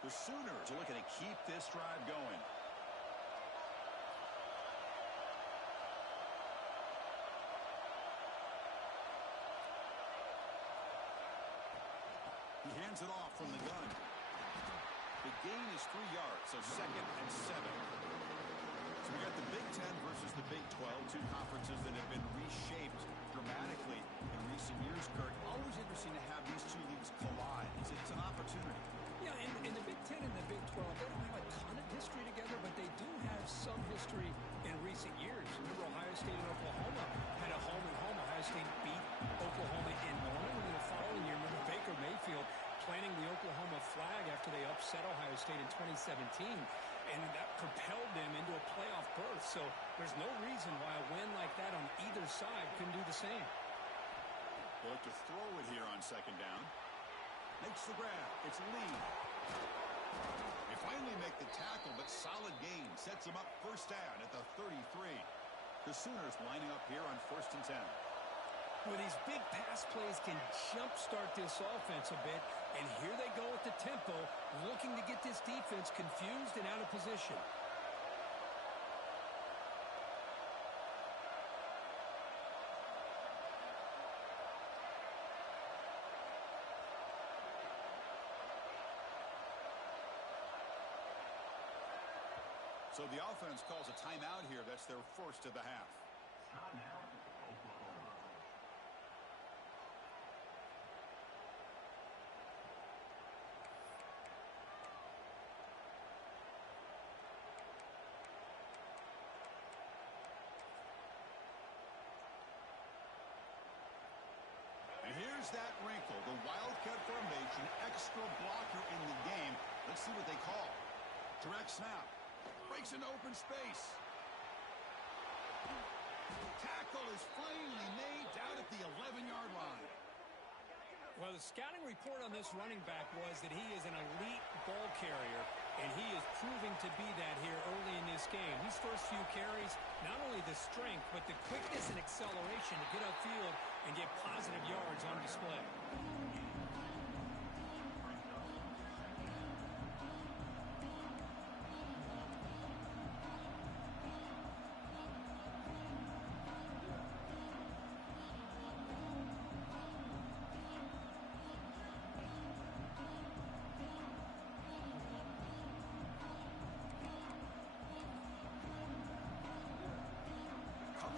The Sooners are looking to keep this drive going. He hands it off from the gun. The gain is 3 yards, so 2nd and 7. So we got the Big Ten versus the Big 12, two conferences that have been reshaped dramatically in recent years, Kurt. Always interesting to have these two leagues collide. It's an opportunity. Yeah, in the Big Ten and the Big 12, they don't have a ton of history together, but they do have some history in recent years. Remember, Ohio State and Oklahoma had a home-and-home. Ohio State beat Oklahoma in Norman, and then the following year, remember Baker Mayfield planting the Oklahoma flag after they upset Ohio State in 2017, and that propelled them into a playoff berth. So there's no reason why a win like that on either side couldn't do the same. They'll look to throw it here on 2nd down. Makes the grab. It's Lee. They finally make the tackle, but solid gain. Sets them up 1st down at the 33. The Sooners lining up here on 1st and 10. Well, these big pass plays can jumpstart this offense a bit, and here they go at the tempo, looking to get this defense confused and out of position. So the offense calls a timeout here. That's their first of the half. Timeout, Oklahoma. And here's that wrinkle, the Wildcat formation, extra blocker in the game. Let's see what they call. Direct snap. Breaks into open space. Tackle is finally made down at the 11-yard line. Well, the scouting report on this running back was that he is an elite ball carrier, and he is proving to be that here early in this game. These first few carries, not only the strength, but the quickness and acceleration to get upfield and get positive yards on display.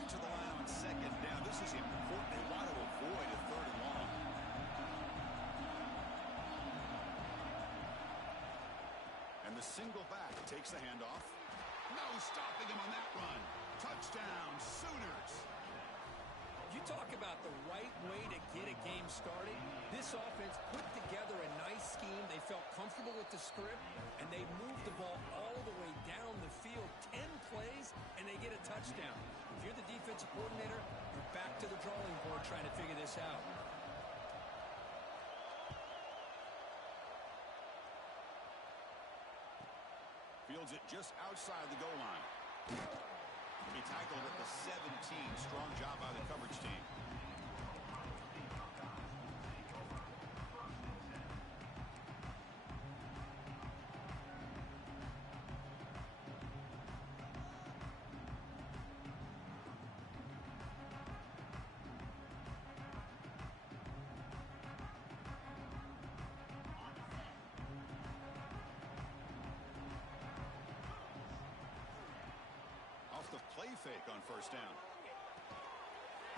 To the line on 2nd down. This is important. They want to avoid a 3rd and long. And the single back takes the handoff. No stopping him on that run. Touchdown, Sooners. You talk about the right way to get a game started. This offense put together a nice scheme. They felt comfortable with the script, and they moved the ball all the way down the field. 10 plays, and they get a touchdown. If you're the defensive coordinator, you're back to the drawing board trying to figure this out. Fields it just outside the goal line. He tackled at the 17. Strong job by the coverage team. Off the play fake on 1st down.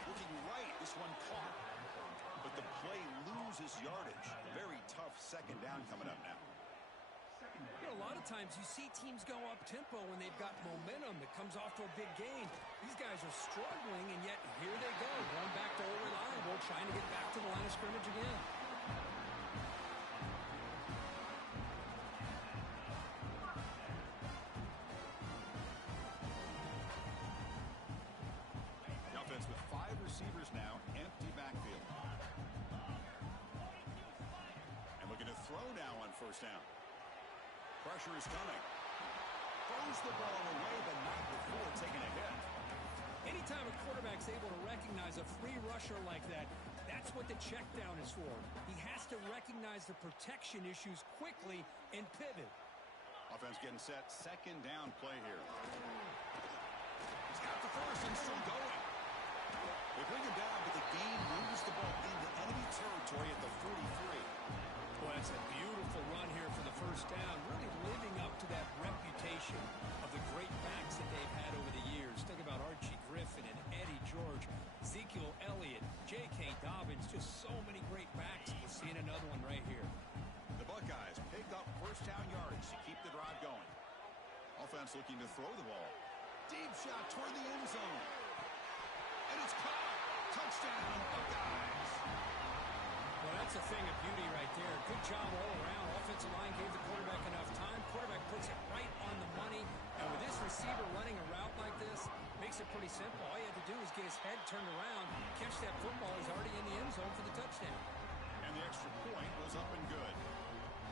Looking right, this one caught. But the play loses yardage. Very tough 2nd down coming up now. You know, a lot of times you see teams go up-tempo when they've got momentum that comes off to a big gain. These guys are struggling, and yet here they go. Going back to old reliable, trying to get back to the line of scrimmage again. With 5 receivers now, empty backfield. And looking to throw now on 1st down. Pressure is coming. Throws the ball away, but not before taking a hit. Anytime a quarterback's able to recognize a free rusher like that, that That's what the check down is for. He has to recognize the protection issues quickly and pivot. Offense getting set. Second down play here. He's got the first and still going. They bring him down, but the game moves the ball into enemy territory at the 43. Well, that's a beautiful run here for the first down, really living up to that reputation of the great backs that they've had over the years. Think about Archie Griffin and Eddie George, Ezekiel Elliott, J.K. Dobbins, just so many great backs. We're seeing another one right here. The Buckeyes pick up first down yardage to keep the drive going. Offense looking to throw the ball. Deep shot toward the end zone. And it's caught. Touchdown, Buckeyes. Well, that's a thing of beauty right there. Good job all around. Offensive line gave the quarterback enough time. Quarterback puts it right on the money. And with this receiver running a route like this, makes it pretty simple. All you have to do is get his head turned around, catch that football. He's already in the end zone for the touchdown. And the extra point was up and good.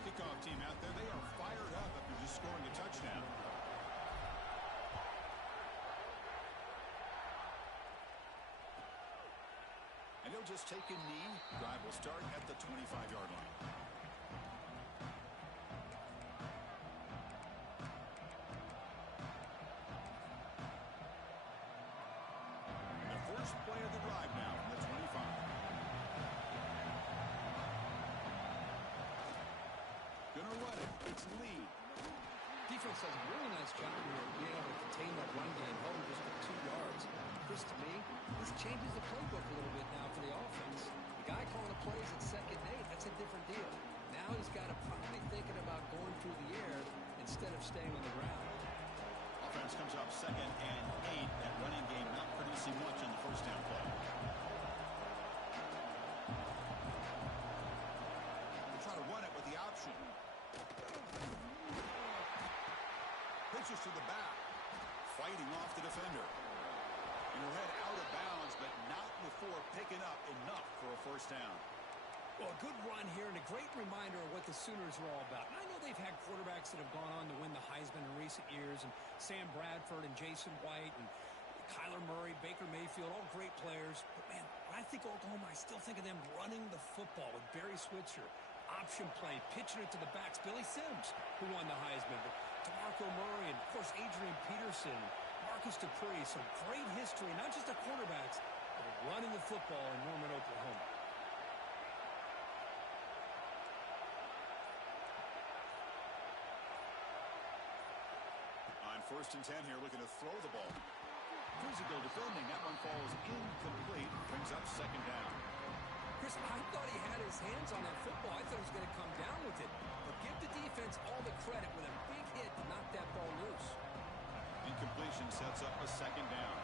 Kickoff team out there, they are fired up after just scoring a touchdown. And he'll just take a knee. Drive will start at the 25-yard line. The first play of the drive now from the 25. Gonna run it. It's Lee. Defense does a really nice job here of being able to contain that run game, held him just for 2 yards. Chris, to me, this changes the playbook a little bit now for the offense. The guy calling the plays at 2nd and 8, that's a different deal. Now he's got to probably thinking about going through the air instead of staying on the ground. Offense comes up 2nd and 8. That running game not producing much in the first down play. They try to run it with the option. Pitches to the back. Fighting off the defender. And her head out of bounds, but not before picking up enough for a first down. Well, a good run here and a great reminder of what the Sooners are all about. And I know they've had quarterbacks that have gone on to win the Heisman in recent years, and Sam Bradford and Jason White and Kyler Murray, Baker Mayfield, all great players. But, man, when I think Oklahoma, I still think of them running the football with Barry Switzer. Option play, pitching it to the backs. Billy Sims, who won the Heisman. But DeMarco Murray and, of course, Adrian Peterson, Marcus Dupree. So great history, not just the quarterbacks, but running the football in Norman, Oklahoma. On 1st and 10 here, looking to throw the ball. Physical defending. That one falls incomplete. Brings up 2nd down. Chris, I thought he had his hands on that football. I thought he was going to come down with it. But give the defense all the credit with a big hit to knock that ball loose. Incompletion sets up a 2nd down.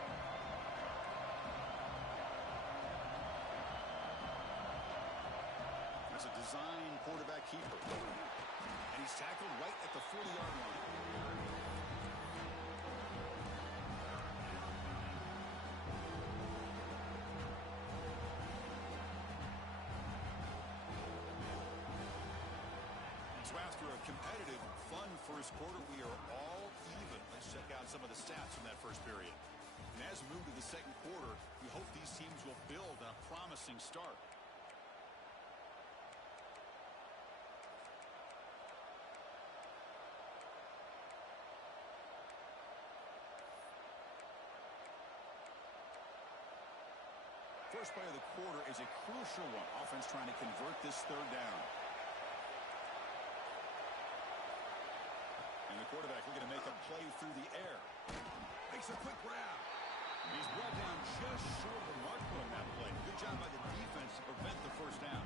That's a design quarterback keeper. And he's tackled right at the 40-yard line. So after a competitive, fun first quarter, we are all even. Let's check out some of the stats from that first period. And as we move to the second quarter, we hope these teams will build on a promising start. First play of the quarter is a crucial one. Offense trying to convert this 3rd down. And the quarterback looking to make a play through the air. Makes a quick grab. He's brought down just short of the mark on that play. Good job by the defense to prevent the first down.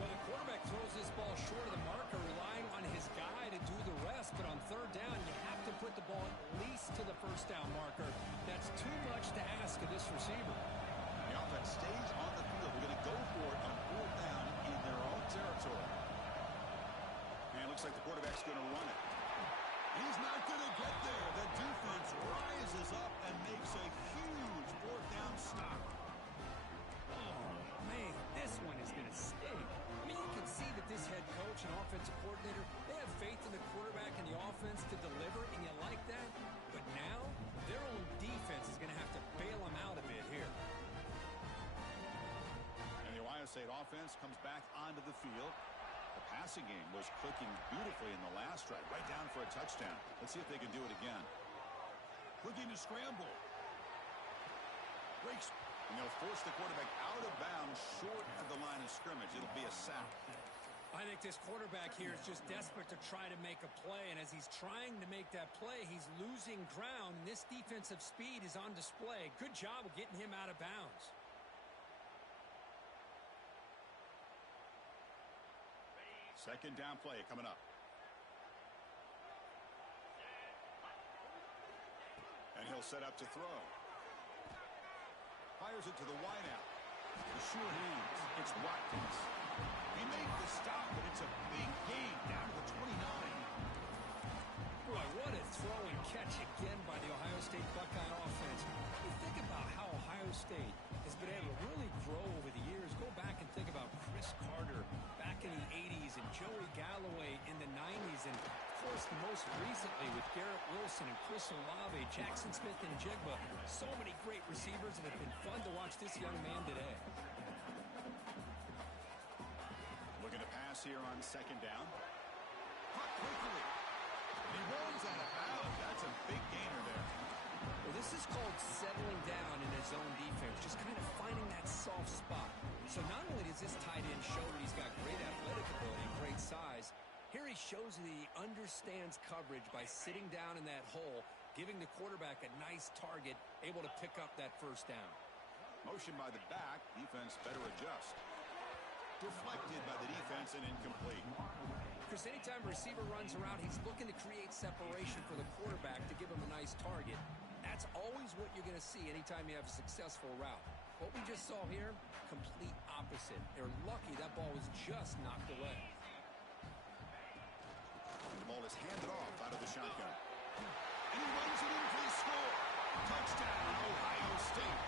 Well, the quarterback throws this ball short of the marker, relying on his guy to do the rest. But on 3rd down, you have to put the ball at least to the first down marker. That's too much to ask of this receiver. The offense stays on the field. We're going to go for it on 4th down in their own territory. And it looks like the quarterback's going to run it. He's not going to get there. The defense rises up and makes a huge 4th down stop. Oh, man, this one is going to sting. I mean, you can see that this head coach and offensive coordinator, they have faith in the quarterback and the offense to deliver, and you like that. But now, their own defense is going to have to bail them out a bit here. Ohio State offense comes back onto the field. The passing game was clicking beautifully in the last drive, right down for a touchdown. Let's see if they can do it again. Looking to scramble. Breaks. And they'll force the quarterback out of bounds short of the line of scrimmage. It'll be a sack. I think this quarterback here is just desperate to try to make a play, and as he's trying to make that play, he's losing ground, and this defensive speed is on display. Good job of getting him out of bounds. Second down play coming up. And he'll set up to throw. Fires it to the wideout. The sure hands. It's Watkins. He made the stop, but it's a big gain down to the 29. Boy, what a throw and catch again by the Ohio State Buckeye offense. You think about how Ohio State has been able to really grow over the years. Go back and think about Chris Carter back in the 80s and Joey Galloway in the 90s. And, of course, most recently with Garrett Wilson and Chris Olave, Jackson Smith and Jigba. So many great receivers, and it's been fun to watch this young man today. Looking to pass here on second down. Caught quickly. He rolls out of bounds. That's a big gainer there. Well, this is called settling down in his zone defense, just kind of finding that soft spot. So not only does this tight end show that he's got great athletic ability and great size, here he shows that he understands coverage by sitting down in that hole, giving the quarterback a nice target, able to pick up that first down. Motion by the back. Defense better adjust. Deflected by the defense and incomplete. Chris, anytime a receiver runs around, he's looking to create separation for the quarterback to give him a nice target. That's always what you're going to see anytime you have a successful route. What we just saw here, complete opposite. They're lucky that ball was just knocked away. And the ball is handed off out of the shotgun. And he runs it in for the score. Touchdown, Ohio State.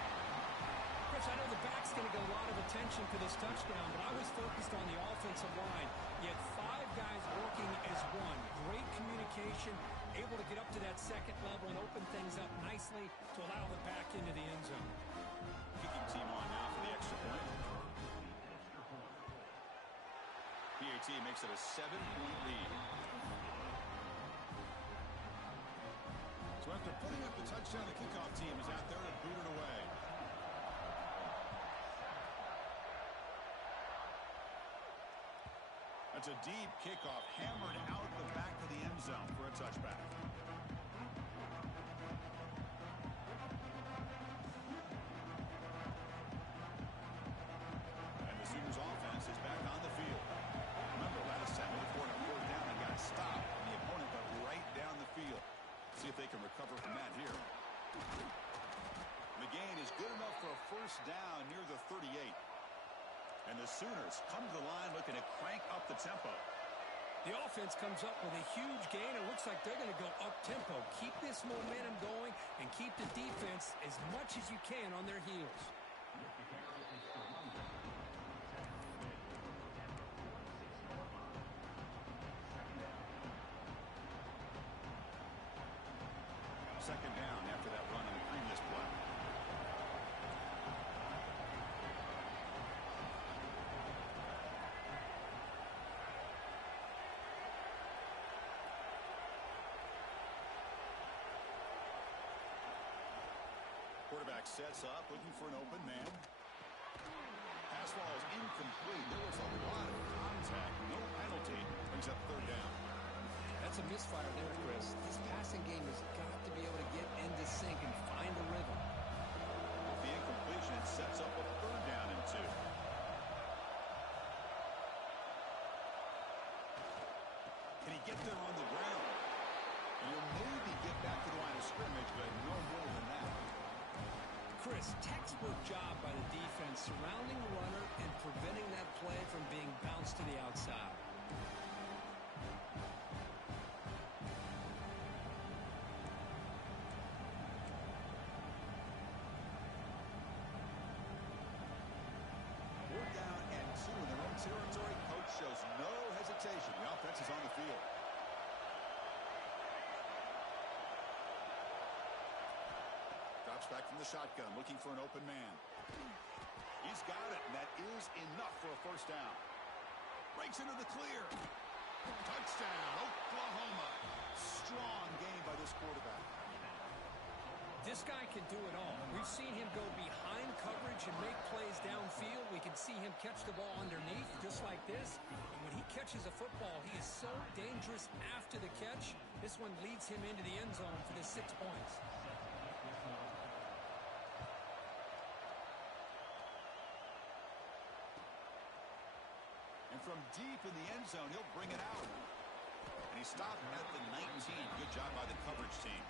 Chris, I know the back's going to get a lot of attention for this touchdown, but I was focused on the offensive line. You had 5 guys working as one. Great communication, able to get up to that second level and open things up nicely to allow the back into the end zone. Kicking team on now for the extra point. PAT makes it a 7-point lead. So after putting up the touchdown, the kickoff team is out there to boot it away. That's a deep kickoff, hammered out the back of the end zone for a touchback. And the Sooners offense is back on the field. Remember, last time they scored a fourth down and got stopped, and the opponent got right down the field. See if they can recover from that here. The gain is good enough for a first down near the 38. And the Sooners come to the line looking to crank up the tempo. The offense comes up with a huge gain. It looks like they're going to go up-tempo. Keep this momentum going and keep the defense as much as you can on their heels. Second down after that run on the previous play. Quarterback sets up, looking for an open man. Pass ball is incomplete. There was a lot of contact. No penalty. Brings up third down. That's a misfire there, Chris. This passing game has got to be able to get into sync and find a rhythm. With the incompletion, it sets up a third down and 2. Can he get there on the ground? And he'll maybe get back to the line of scrimmage, but no more than that. Chris, textbook job by the defense surrounding the runner and preventing that play from being bounced to the outside. We're down and 2 in their own territory. Coach shows no hesitation. The offense is on the field. Drops back from the shotgun, looking for an open man. He's He's got it, and that is enough for a first down. Breaks into the clear. Touchdown, Oklahoma. Strong game by this quarterback. This guy can do it all. We've seen him go behind coverage and make plays downfield. We can see him catch the ball underneath just like this. And when he catches a football, he is so dangerous after the catch. This one leads him into the end zone for the 6 points. And from deep in the end zone, he'll bring it out. And he stopped at the 19. Good job by the coverage team.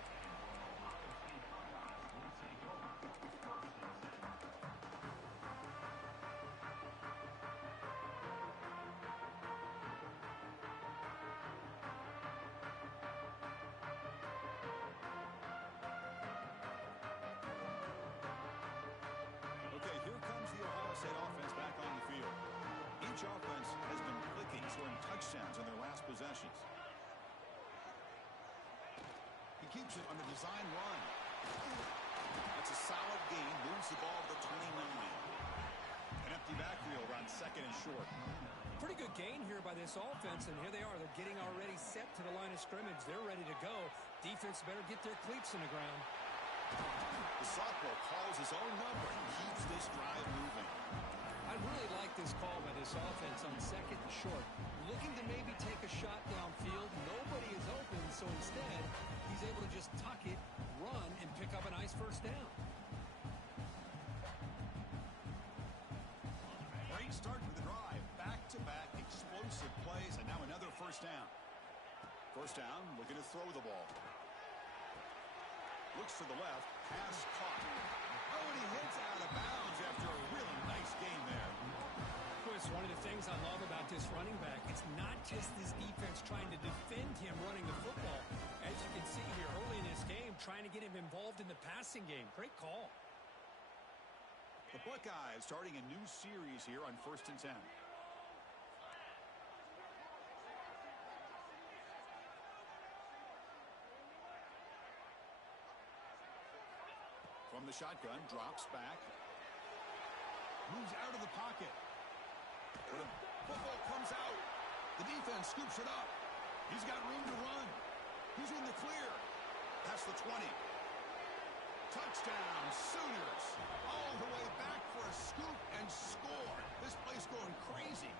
Okay, here comes the Ohio State offense back on the field. Each offense has been clicking, scoring touchdowns on their last possessions. He keeps it on the design run. That's a solid gain. Moves the ball to the 29. An empty backfield on 2nd and short. Pretty good gain here by this offense, and here they are. They're getting already set to the line of scrimmage. They're ready to go. Defense better get their cleats in the ground. The sophomore calls his own number and keeps this drive moving. I really like this call by this offense on 2nd and short. Looking to maybe take a shot downfield. Nobody is open, so instead, he's able to just tuck it, run, and pick up a nice first down. Great start to the drive. Back-to-back explosive plays, and now another first down. First down, looking to throw the ball. Looks to the left, pass caught. Oh, and he hits out of bounds after a really nice game there. Chris, one of the things I love about this running back, it's not just this defense trying to defend him running the football. As you can see here early in this game, trying to get him involved in the passing game. Great call. The Buckeyes starting a new series here on 1st and 10. From the shotgun, drops back. Moves out of the pocket. The football comes out. The defense scoops it up. He's got room to run. He's in the clear. Past the 20. Touchdown, Sooners. All the way back for a scoop and score. This place going crazy.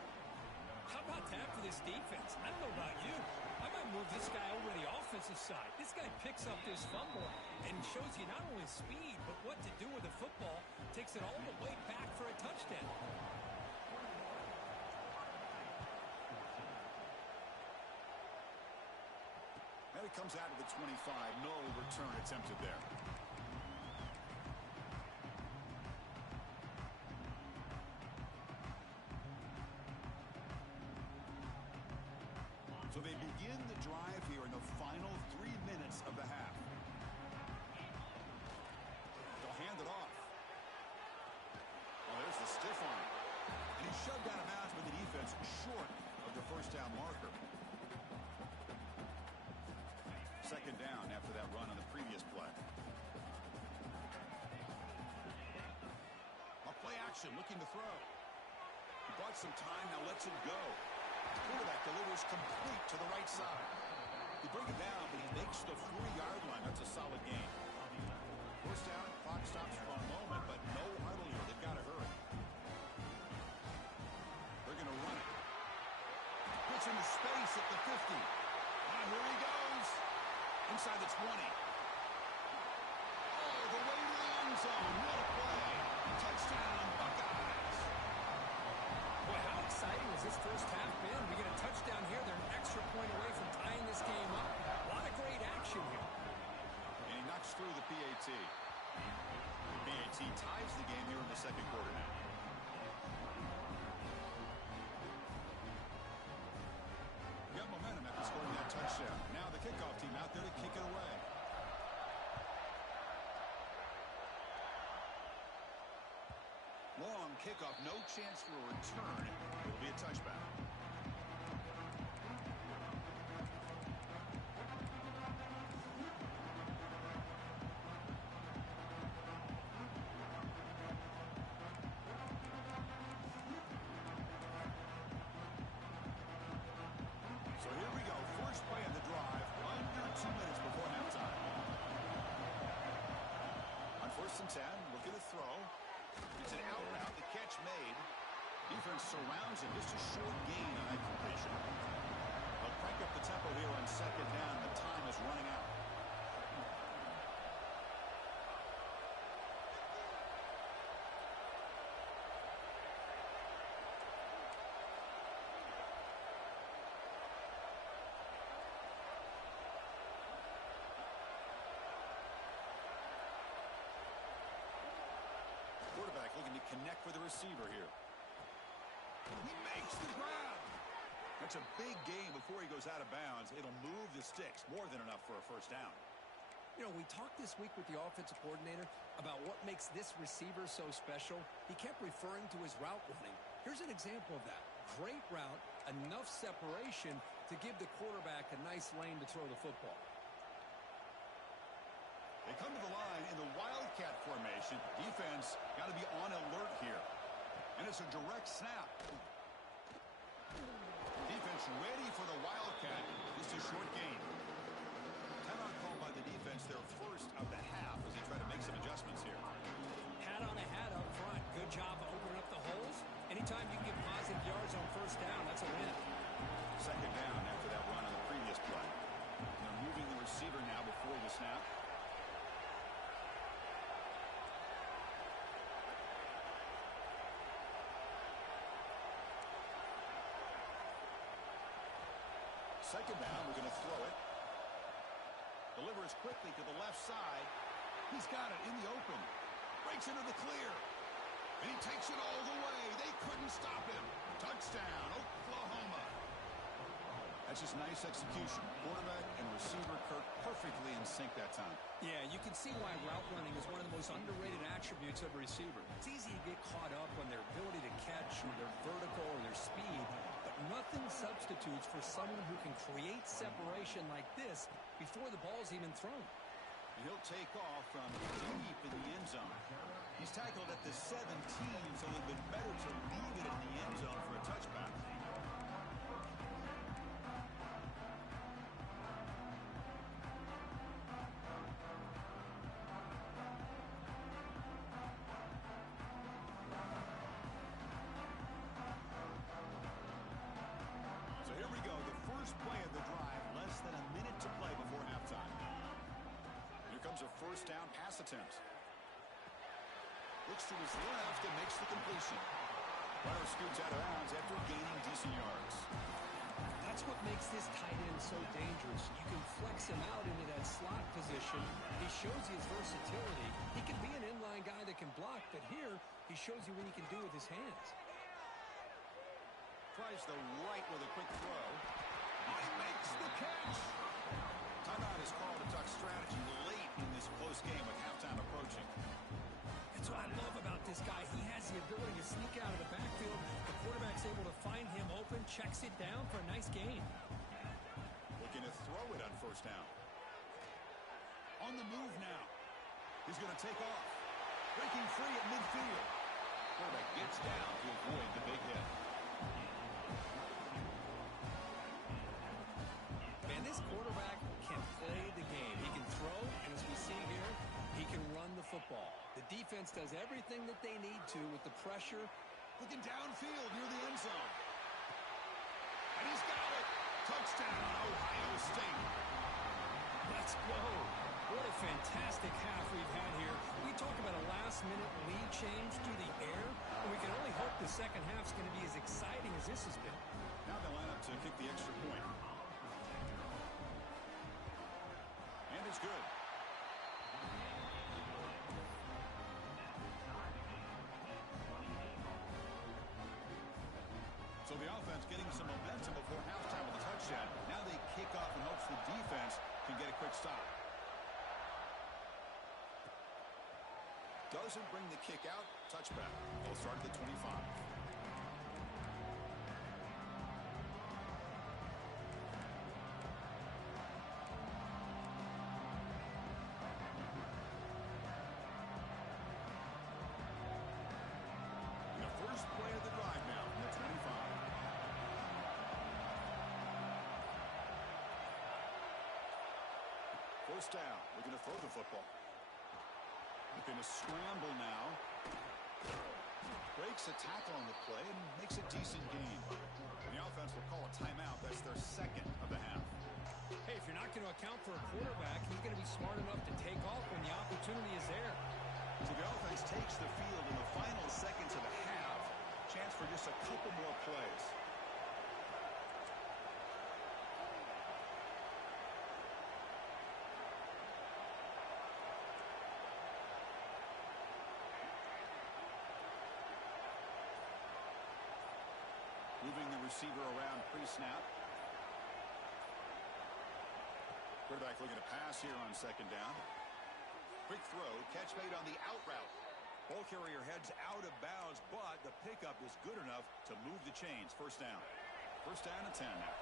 How about that for this defense? I don't know about you. I might move this guy over to the offensive side. This guy picks up this fumble and shows you not only speed, but what to do with the football. Takes it all the way back for a touchdown. And it comes out of the 25. No return attempted there. So they begin the drive here in the final 3 minutes of the half. They'll hand it off. Well, there's the stiff arm. And he's shoved out of bounds with the defense short of the first down marker. 2nd down after that run on the previous play. A play action looking to throw. He bought some time, now lets it go. Quarterback delivers complete to the right side. He brings it down, but he makes the 4-yard line. That's a solid gain. First down, clock stops for a moment, but no huddle here. They've got to hurry. They're going to run it. Gets into space at the 50. And here he goes. Inside the 20. All the way to the end zone. What a play. Touchdown, Buckeyes. Boy, how exciting has this first half been? We get a touchdown here. They're an extra point away from tying this game up. A lot of great action here. And he knocks through the PAT. The PAT ties the game here in the 2nd quarter now. Got momentum after scoring that touchdown. Now the kickoff team out there to kick it away. Long kickoff, no chance for a return. It'll be a touchback. and 10, looking to throw. It's an out route, the catch made. Defense surrounds him, just a short gain on that completion. They'll crank up the tempo here on second down. The time is running out. Quarterback looking to connect with the receiver here. He makes the grab. That's a big gain before he goes out of bounds. It'll move the sticks, more than enough for a first down. You know, we talked this week with the offensive coordinator about what makes this receiver so special. He kept referring to his route running. Here's an example of that. Great route, enough separation to give the quarterback a nice lane to throw the football. They come to the line in the Wildcat formation. Defense got to be on alert here. And it's a direct snap. Defense ready for the Wildcat. Just a short gain. Timeout called by the defense, their first of the half, as they try to make some adjustments here. Hat on a hat up front. Good job of opening up the holes. Anytime you can get positive yards on first down, that's a win. Second down after that run on the previous play. They're moving the receiver now before the snap. Second down, we're going to throw it. Delivers quickly to the left side. He's got it in the open. Breaks into the clear. And he takes it all the way. They couldn't stop him. Touchdown, Oklahoma. That's just nice execution. Quarterback and receiver Kirk perfectly in sync that time. Yeah, you can see why route running is one of the most underrated attributes of a receiver. It's easy to get caught up on their ability to catch or their vertical or their speed, but nothing substitutes for someone who can create separation like this before the ball's even thrown. He'll take off from deep in the end zone. He's tackled at the 17, so it would have been better to leave it in the end zone for a touchback. So here we go, the first play of the drive, less than a minute to play before halftime. Here comes a first down pass attempt. Looks to his left and makes the completion. Runner scoots out of bounds after gaining decent yards. That's what makes this tight end so dangerous. You can flex him out into that slot position. He shows you his versatility. He can be an inline guy that can block, but here he shows you what he can do with his hands. Tries the right with a quick throw. Oh, he makes the catch. Timeout is called to talk strategy late in this close game with halftime approaching. That's what I love about this guy. He has the ability to sneak out of the backfield. The quarterback's able to find him open, checks it down for a nice gain. Looking to throw it on first down. On the move now. He's going to take off. Breaking free at midfield. Quarterback gets down to avoid the big hit. Man, this quarterback can play the game. He can throw, and as we see here, he can run the football. The defense does everything that they need to with the pressure. Looking downfield near the end zone. And he's got it. Touchdown, Ohio State. Let's go. What a fantastic half we've had here. We talk about a last-minute lead change through the air, and we can only hope the second half's going to be as exciting as this has been. Now they line up to kick the extra point. And it's good. So the offense getting some momentum before halftime with a touchdown. Now they kick off in hopes the defense can get a quick stop. Doesn't bring the kick out. Touchback. They'll start at the 25. The first play of the drive now from the 25. First down. We're going to throw the football. Looking to scramble now. Breaks a tackle on the play and makes a decent gain. The offense will call a timeout. That's their second of the half. Hey, if you're not going to account for a quarterback, he's going to be smart enough to take off when the opportunity is there. So the offense takes the field in the final seconds of the half. Chance for just a couple more plays. Moving the receiver around pre-snap. Quarterback looking to pass here on second down. Quick throw, catch made on the out route. Ball carrier heads out of bounds, but the pickup is good enough to move the chains. First down. First down and 10 now.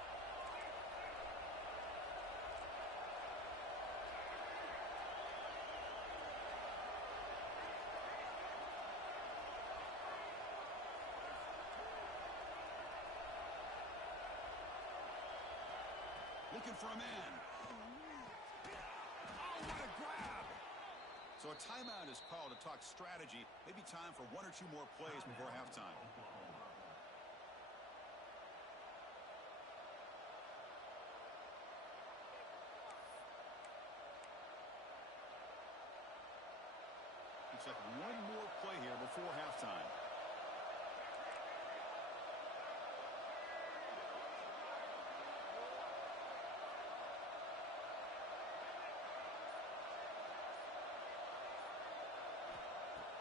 Looking for a man. Oh, what a grab. So a timeout is called to talk strategy. Maybe time for one or two more plays before halftime. Looks like one more play here before halftime.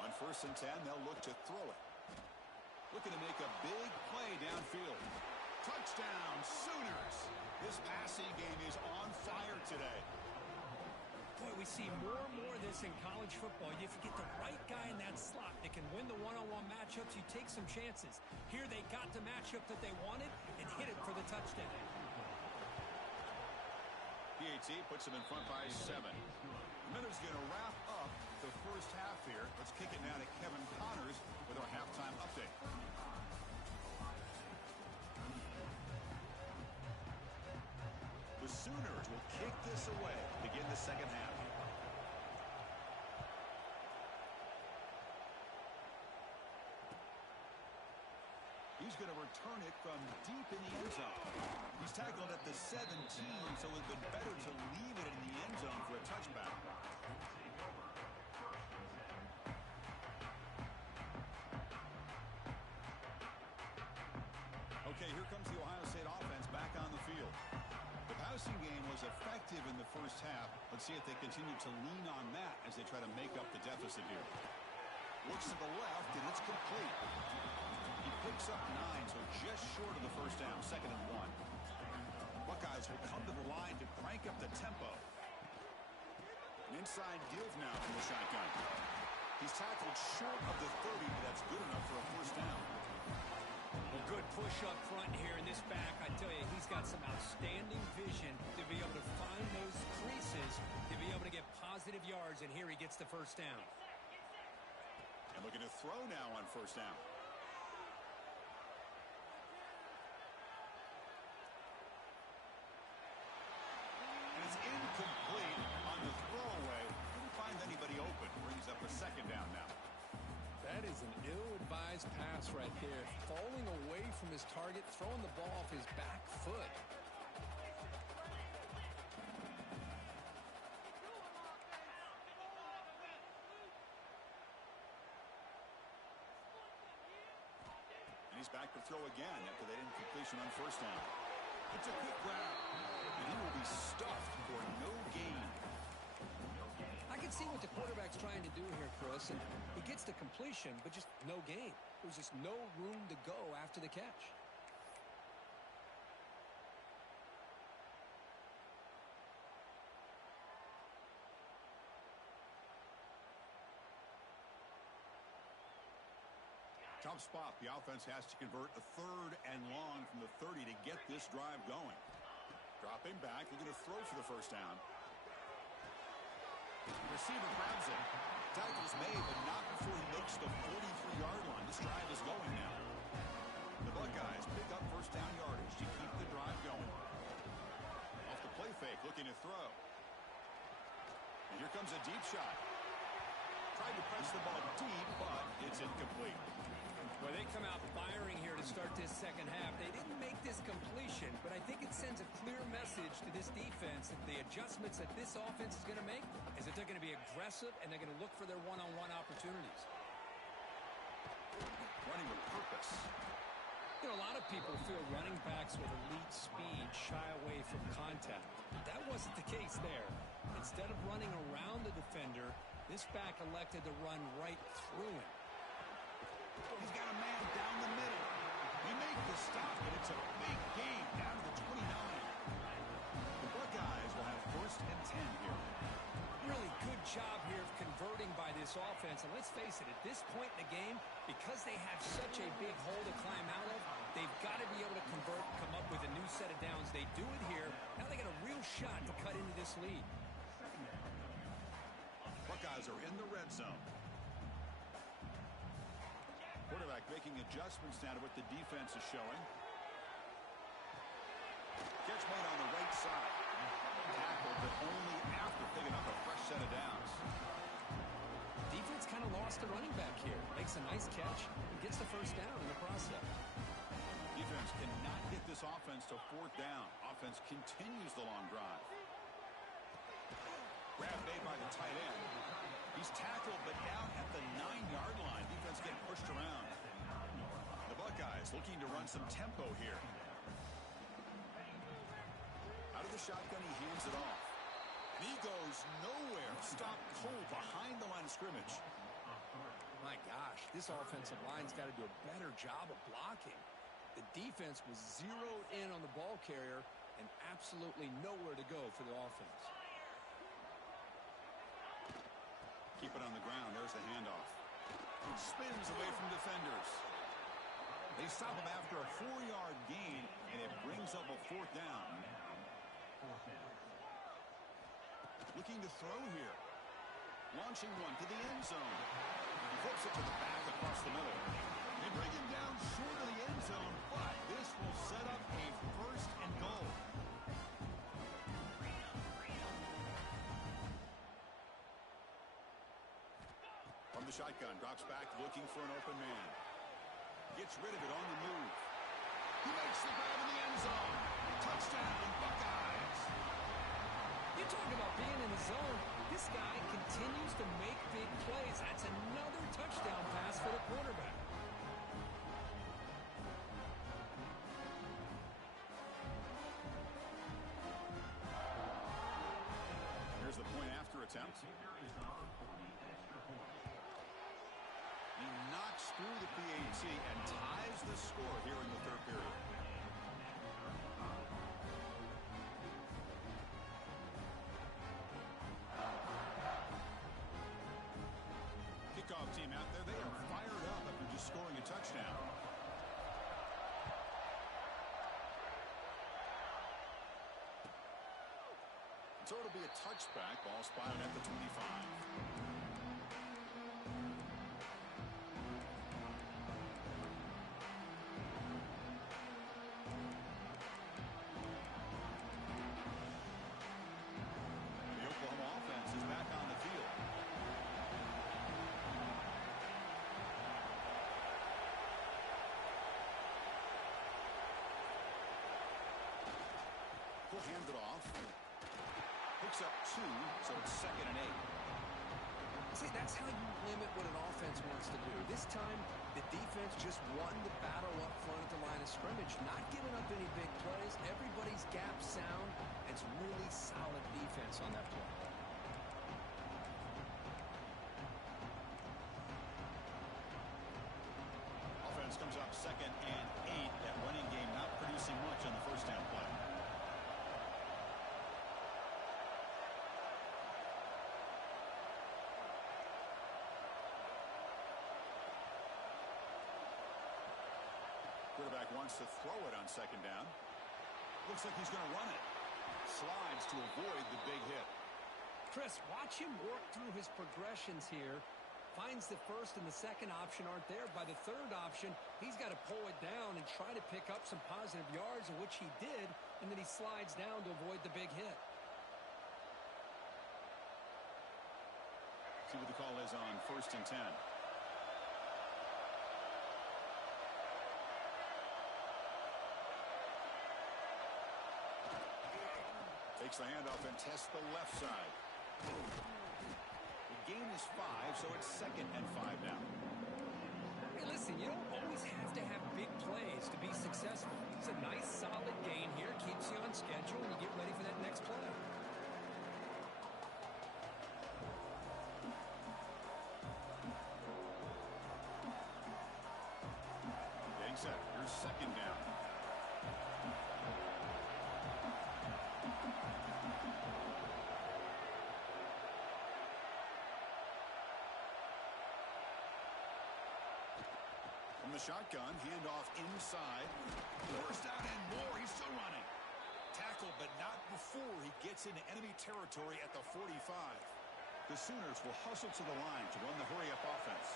On 1st and 10, they'll look to throw it. Looking to make a big play downfield. Touchdown, Sooners! This passing game is on fire today. Boy, we see more and more of this in college football. If you get the right guy in that slot that can win the one-on-one matchups, you take some chances. Here they got the matchup that they wanted and hit it for the touchdown. PAT puts them in front by 7. Minutes going to wrap up the first half here. Let's kick it now to Kevin Connors with our halftime update. The Sooners will kick this away, begin the second half. He's going to return it from deep in the end zone. He's tackled at the 17, so it would have been better to leave it in the end zone for a touchback. Okay, here comes the Ohio State offense back on the field. The passing game was effective in the first half. Let's see if they continue to lean on that as they try to make up the deficit here. Looks to the left, and it's complete. He picks up 9, so just short of the first down, 2nd and 1. Buckeyes will come to the line to crank up the tempo. An inside give now from the shotgun. He's tackled short of the 30, but that's good enough for a first down. Well, good push up front here in this back. I tell you, he's got some outstanding vision to be able to find those creases, to be able to get positive yards, and here he gets the first down. And looking to throw now on first down. And it's incomplete on the throwaway. Didn't find anybody open. Brings up a 2nd down now. That is an ill-advised pass right there. Falling away from his target, throwing the ball off his back foot. And he's back to throw again after that incompletion on first down. It's a quick grab, and he will be stuffed for no gain. I can see what the quarterback's trying to do here, Chris, and he gets the completion, but just no gain. There's just no room to go after the catch. Tough spot. The offense has to convert a 3rd and long from the 30 to get this drive going. Dropping back, looking to throw for the first down. Receiver grabs it. Tackle's made, but not before he makes the 43-yard line. This drive is going now. The Buckeyes pick up first down yardage to keep the drive going. Off the play fake, looking to throw. And here comes a deep shot. Tried to press the ball deep, but it's incomplete. Well, they come out firing here to start this second half. They didn't make this completion, but I think it sends a clear message to this defense that the adjustments that this offense is going to make is that they're going to be aggressive and they're going to look for their one-on-one opportunities. Running with purpose. You know, a lot of people feel running backs with elite speed shy away from contact. That wasn't the case there. Instead of running around the defender, this back elected to run right through him. He's got a man down the middle. He makes the stop, and it's a big gain down to the 29. The Buckeyes will have 1st and 10 here. Really good job here of converting by this offense. And let's face it, at this point in the game, because they have such a big hole to climb out of, they've got to be able to convert, come up with a new set of downs. They do it here. Now they got a real shot to cut into this lead. Buckeyes are in the red zone. Quarterback making adjustments now to what the defense is showing. Catch made on the right side. Tackled, but only after picking up a fresh set of downs. Defense kind of lost a running back here. Makes a nice catch and gets the first down in the process. Defense cannot get this offense to 4th down. Offense continues the long drive. Grab made by the tight end. He's tackled, but down at the 9-yard line. Defense getting pushed around. The Buckeyes looking to run some tempo here. Out of the shotgun, he hands it off. He goes nowhere. Stopped cold behind the line of scrimmage. My gosh, this offensive line's got to do a better job of blocking. The defense was zeroed in on the ball carrier and absolutely nowhere to go for the offense. Keep it on the ground. There's the handoff. Spins away from defenders. They stop him after a 4-yard gain, and it brings up a 4th down. Looking to throw here. Launching one to the end zone. He flips it to the back across the middle. They bring him down short of the end zone, but this will set up a 1st and goal. From the shotgun, drops back looking for an open man. Gets rid of it on the move. He makes the grab in the end zone. Touchdown, Buckeyes. You talk about being in the zone. This guy continues to make big plays. That's another touchdown pass for the quarterback. Here's the point after attempt. He knocks through the PAT and ties the score here in the 3rd period. Kickoff team out there, they are fired up after just scoring a touchdown. So it'll be a touchback. Ball spotted at the 25. The Oklahoma offense is back on the field. He'll hand it off. Picks up 2, so it's 2nd and 8. See, that's how you limit what an offense wants to do. This time, the defense just won the battle up front at the line of scrimmage, not giving up any big plays. Everybody's gap sound. It's really solid defense on that play. Offense comes up 2nd and 8. That running game not producing much on the first down play. Quarterback wants to throw it on 2nd down. Looks like he's going to run it. Slides to avoid the big hit. Chris, watch him work through his progressions here. Finds the first and the second option aren't there. By the third option, he's got to pull it down and try to pick up some positive yards, in which he did, and then he slides down to avoid the big hit. See what the call is on 1st and 10. Takes the handoff and tests the left side. The gain is 5, so it's 2nd and 5 now. Hey, listen, you don't always have to have big plays to be successful. It's a nice, solid gain here. Keeps you on schedule, and you get ready for that next play. Getting set. Here's 2nd down. From the shotgun, handoff inside. First down and more. He's still running. Tackle, but not before he gets into enemy territory at the 45. The Sooners will hustle to the line to run the hurry-up offense.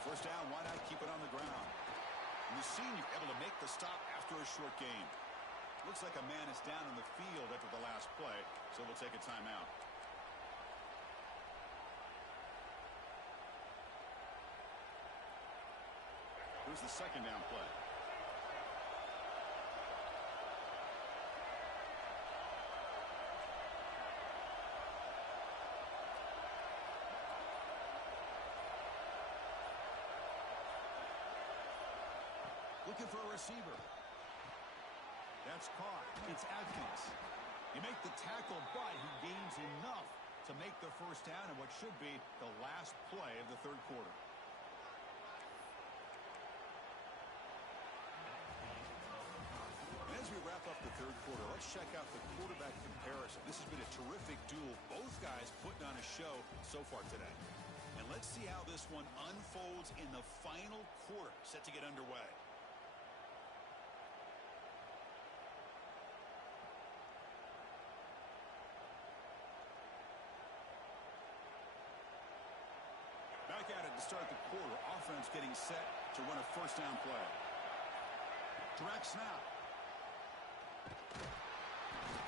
First down, why not keep it on the ground? And the senior able to make the stop after a short gain. Looks like a man is down in the field after the last play, so we'll take a timeout. Here's the 2nd down play. Looking for a receiver. That's caught. It's Atkins. You make the tackle, but he gains enough to make the first down in what should be the last play of the 3rd quarter. And as we wrap up the 3rd quarter, let's check out the quarterback comparison. This has been a terrific duel. Both guys putting on a show so far today. And let's see how this one unfolds in the final quarter, set to get underway. Back at it to start the quarter. Offense getting set to run a first down play. Direct snap.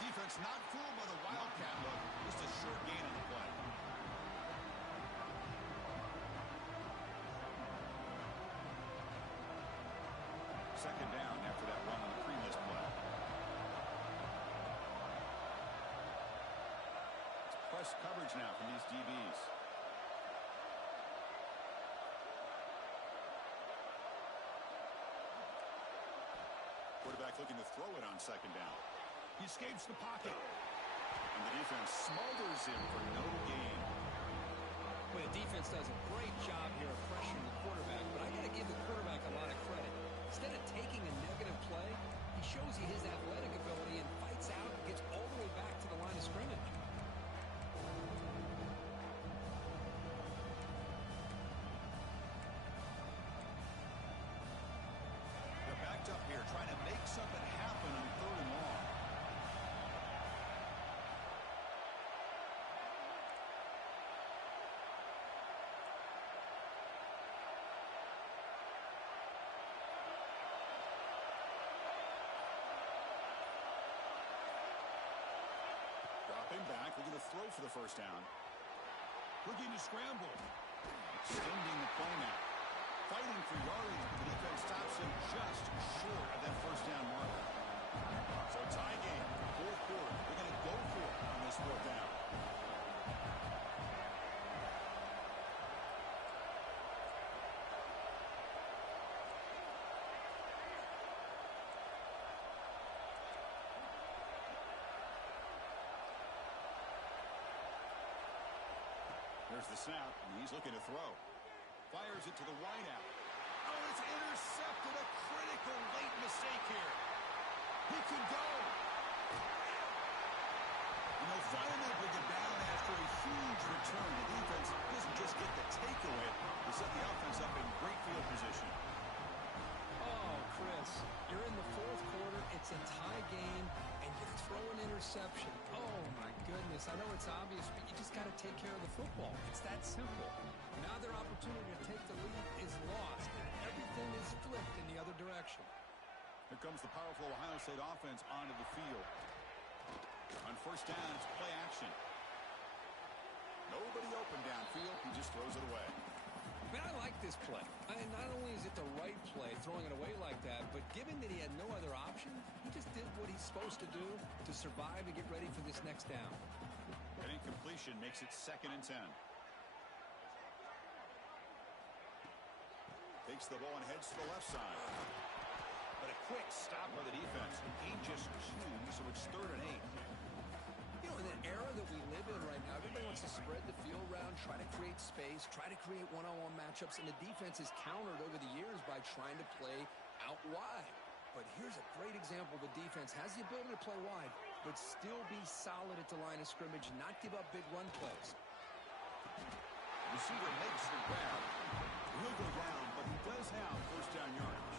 Defense not fooled by the Wildcat look. Just a short gain on the play. Second down after that run on the previous play. It's press coverage now from these DBs. Quarterback looking to throw it on 2nd down. He escapes the pocket. And the defense smothers him for no gain. Well, the defense does a great job here of pressuring the quarterback, but I got to give the quarterback a lot of credit. Instead of taking a negative play, he shows you his athletic ability and fights out and gets all the way back to the line of scrimmage. They're backed up here trying to make something happen on 3rd and long. Dropping back, looking to throw for the first down. Looking to scramble. Extending the play now. Fighting for yardage. The defense stops him just short of that first down marker. So tie game, 4th quarter. They're going to go for it on this 4th down. There's the snap, and he's looking to throw. Fires it to the wideout. Oh, it's intercepted. A critical late mistake here. He could go. And they'll finally bring it down after a huge return. The defense doesn't just get the takeaway. They set the offense up in great field position. interception. Oh, my goodness. I know it's obvious, but you just got to take care of the football. It's that simple. Now their opportunity to take the lead is lost, and everything is flipped in the other direction. Here comes the powerful Ohio State offense onto the field. On first down, it's play action. Nobody open downfield. He just throws it away. Man, I like this play. Not only is it the right play, throwing it away like that, but given that he had no other option, he just did what he's supposed to do to survive and get ready for this next down. An incompletion makes it 2nd and 10. Takes the ball and heads to the left side. But a quick stop by the defense. He just chewed, so it's 3rd and 8. You know, in the era that we live in right now, everybody wants to spread the field around, try to create space, try to create one-on-one matchups, and the defense is countered over the years by trying to play out wide. But here's a great example. The defense has the ability to play wide, but still be solid at the line of scrimmage and not give up big run plays. Receiver makes the grab. He'll go down, but he does have first down yardage.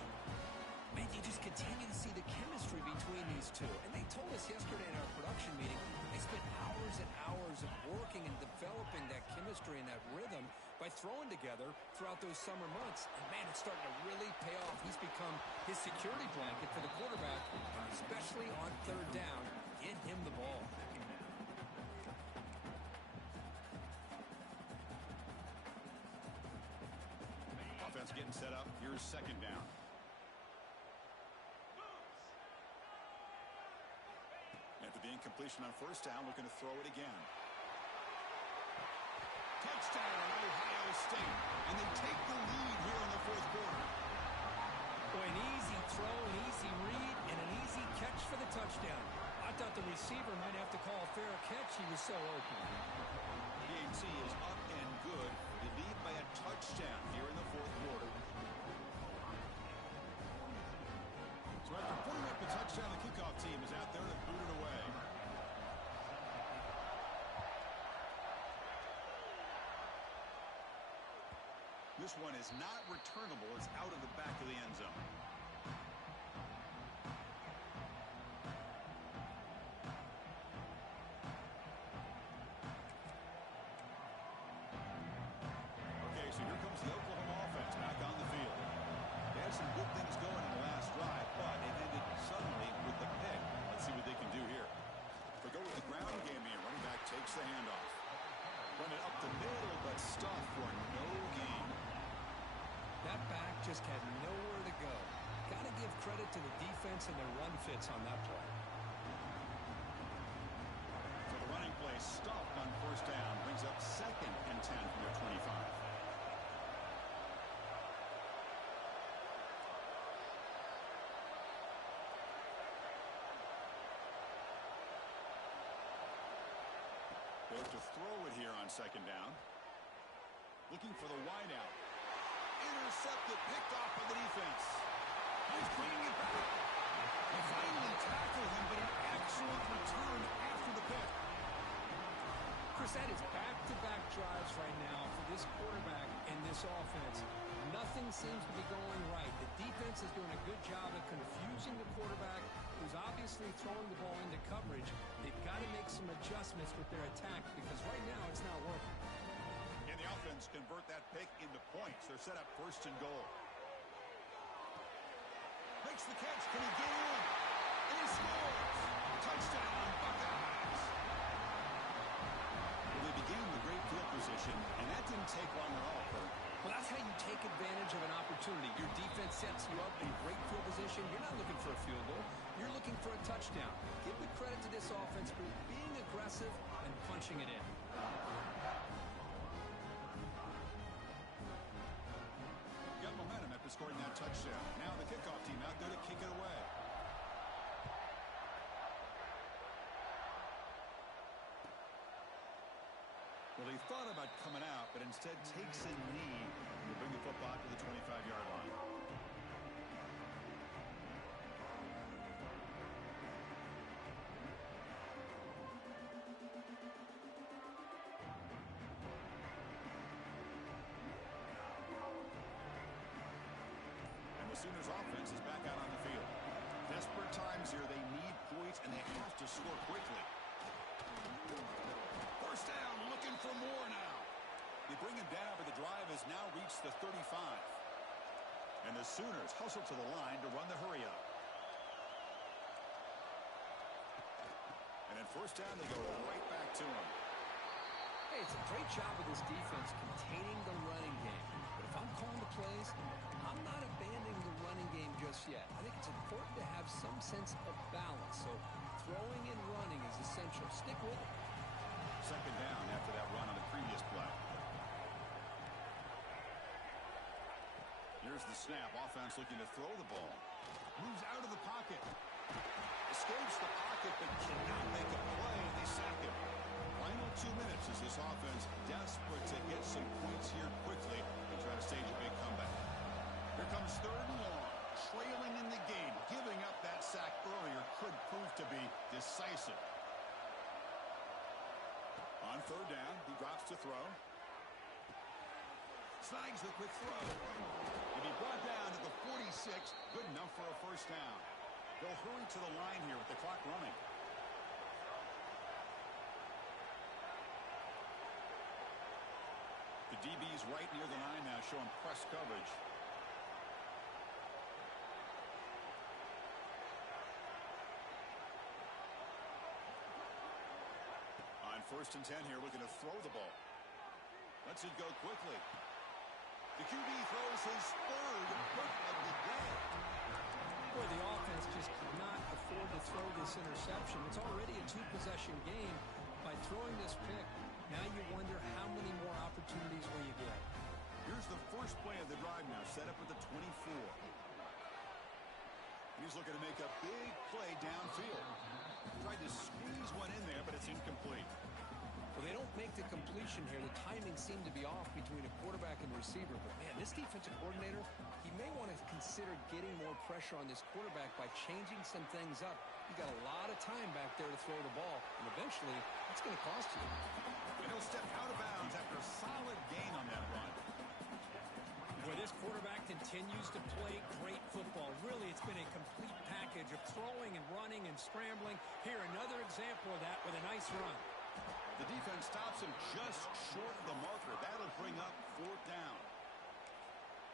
Man, you just continue to see the chemistry between these two. And they told us yesterday in our production meeting, they spent hours and hours of working and developing that chemistry and that rhythm by throwing together throughout those summer months. And, man, it's starting to really pay off. He's become his security blanket for the quarterback, especially on 3rd down. Get him the ball. Offense getting set up. Here's 2nd down. After the incompletion on first down, looking to throw it again. Touchdown, Ohio State. And they take the lead here in the 4th quarter. Boy, an easy throw, an easy read, and an easy catch for the touchdown. I thought the receiver might have to call a fair catch. He was so open. PAT is up and good. They lead by a touchdown here in the 4th quarter. So after putting up a touchdown, the kickoff team is out there to boot it away. This one is not returnable. It's out of the back of the end zone. Okay, so here comes the Oklahoma offense back on the field. They had some good things going in the last drive, but it ended suddenly with the pick. Let's see what they can do here. They go with the ground game here. Running back takes the handoff. Run it up the middle, but stuffed for no gain. That back just had nowhere to go. Got to give credit to the defense and their run fits on that play. So the running play stopped on first down. Brings up 2nd and 10 from their 25. They have to throw it here on 2nd down. Looking for the wideout. Intercepted, picked off by the defense. He's bringing it back. They finally tackle him, but an excellent return after the pick. Chris, that is back-to-back drives right now for this quarterback and this offense. Nothing seems to be going right. The defense is doing a good job of confusing the quarterback, who's obviously throwing the ball into coverage. They've got to make some adjustments with their attack because right now it's not working. And the offense convert that pick into points. They're set up 1st and goal. Makes the catch. Can he get in? And he scores. Touchdown, Buckeyes. Well, they began with great field position, and that didn't take long at all, Kurt. Well, that's how you take advantage of an opportunity. Your defense sets you up in great field position. You're not looking for a field goal. You're looking for a touchdown. Give the credit to this offense for being aggressive and punching it in. Got momentum after scoring that touchdown. Now the kickoff team out there to kick it away. Well, he thought about coming out, but instead takes a knee to bring the football to the 25-yard line. And the Sooners offense is back out on the field. Desperate times here. They need points points, and they have to score quickly. First down, looking for more now. They bring him down, but the drive has now reached the 35. And the Sooners hustle to the line to run the hurry up. And then first down, they go right back to him. Hey, it's a great job of this defense containing the running game. But if I'm calling the plays, I'm not abandoning the running game just yet. I think it's important to have some sense of balance. So throwing and running is essential. Stick with it. Second down after that run on the previous play. Here's the snap. Offense looking to throw the ball. Moves out of the pocket. Escapes the pocket but cannot make a play, and they sack him. Final 2 minutes as this offense desperate to get some points here quickly and try to stage a big comeback. Here comes third and long. Trailing in the game. Giving up that sack earlier could prove to be decisive. On third down, he drops to throw. Snags the quick throw. And he brought down to the 46. Good enough for a first down. They'll hurry to the line here with the clock running. The DB's right near the line now, showing press coverage. On first and 10 here, looking to throw the ball. Lets it go quickly. The QB throws his third pick of the day. Boy, the offense just cannot afford to throw this interception. It's already a two-possession game. By throwing this pick, now you wonder how many more opportunities will you get. Here's the first play of the drive now, set up at the 24. He's looking to make a big play downfield. Tried to squeeze one in there, but it's incomplete. Well, they don't make the completion here. The timing seemed to be off between a quarterback and receiver. But, man, this defensive coordinator, he may want to consider getting more pressure on this quarterback by changing some things up. You got a lot of time back there to throw the ball, and eventually it's going to cost you. And he'll step out of bounds after a solid gain on that run. Boy, this quarterback continues to play great football. Really, it's been a complete package of throwing and running and scrambling. Here, another example of that with a nice run. The defense stops him just short of the marker. That'll bring up fourth down.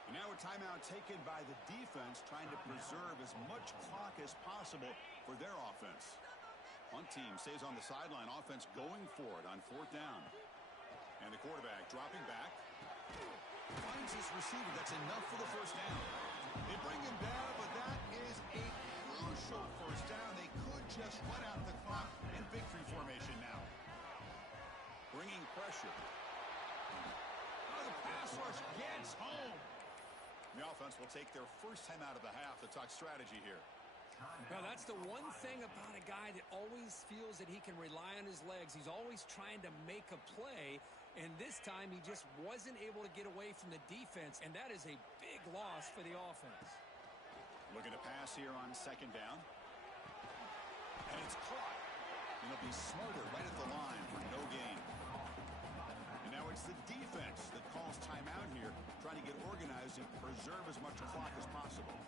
And now a timeout taken by the defense, trying to preserve as much clock as possible for their offense. Punt team stays on the sideline. Offense going for it on fourth down. And the quarterback dropping back. Finds his receiver. That's enough for the first down. They bring him down, but that is a crucial first down. They could just run out the clock in victory formation now. Bringing pressure. Oh, the pass rush gets home. The offense will take their first time out of the half to talk strategy here. Now, that's the one thing about a guy that always feels that he can rely on his legs. He's always trying to make a play, and this time he just wasn't able to get away from the defense, and that is a big loss for the offense. Looking to pass here on second down. And it's caught. And they'll be smarter right at the line for no gain. And now it's the defense that calls timeout here, trying to get organized and preserve as much clock as possible.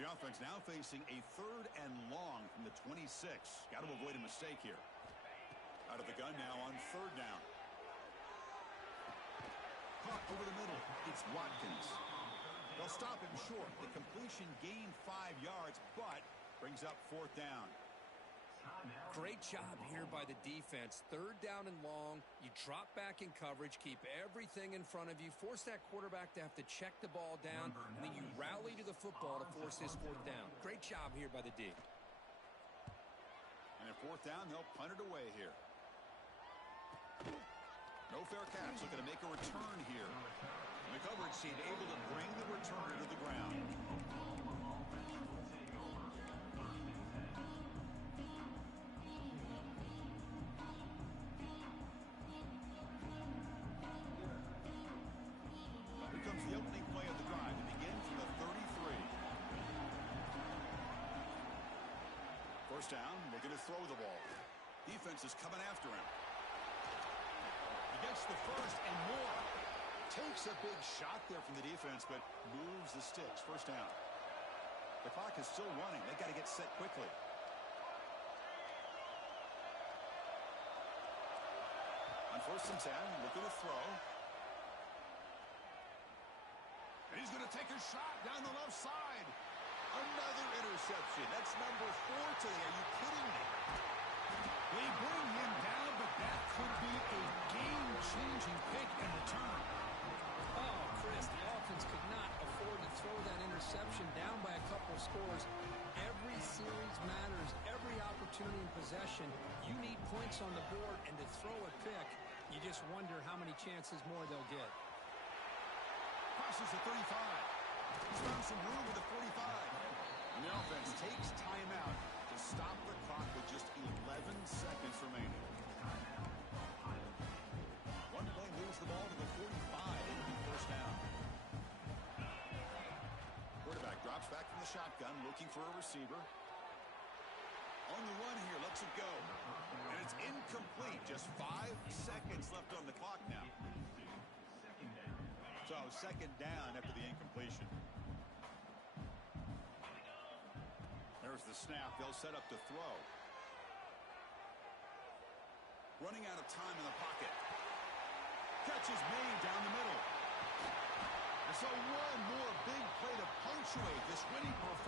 The offense now facing a third and long from the 26. Got to avoid a mistake here. Out of the gun now on third down. Caught over the middle. It's Watkins. They'll stop him short. The completion gained 5 yards, but brings up fourth down. Great job here by the defense. Third down and long. You drop back in coverage, keep everything in front of you, force that quarterback to have to check the ball down, and then you rally to the football to force this fourth down. Great job here by the D. And at fourth down, they'll punt it away here. No fair catch. Looking to make a return here. The coverage team able to bring the returner to the ground. Here comes the opening play of the drive. It begins from the 33. First down, looking to throw the ball. Defense is coming after him. He gets the first and more. Takes a big shot there from the defense, but moves the sticks. First down. The clock is still running. They got to get set quickly. On 1st and 10, looking to throw. And he's going to take a shot down the left side. Another interception. That's number 4 today. Are you kidding me? They bring him down, but that could be a game-changing pick in return. Oh, Chris, the offense could not afford to throw that interception down by a couple of scores. Every series matters. Every opportunity in possession. You need points on the board, and to throw a pick, you just wonder how many chances more they'll get. Crosses the 35. He's found some room with the 45. And the offense takes timeout to stop the clock with just 11 seconds remaining. One play moves the ball to the 45. It'll be first down. Quarterback drops back from the shotgun, looking for a receiver. On the run here, lets it go. And it's incomplete. Just 5 seconds left on the clock now. So second down after the incompletion. There's the snap. They'll set up to throw. Running out of time in the pocket. Catch is made down the middle. And so one more big play to punctuate this winning performance.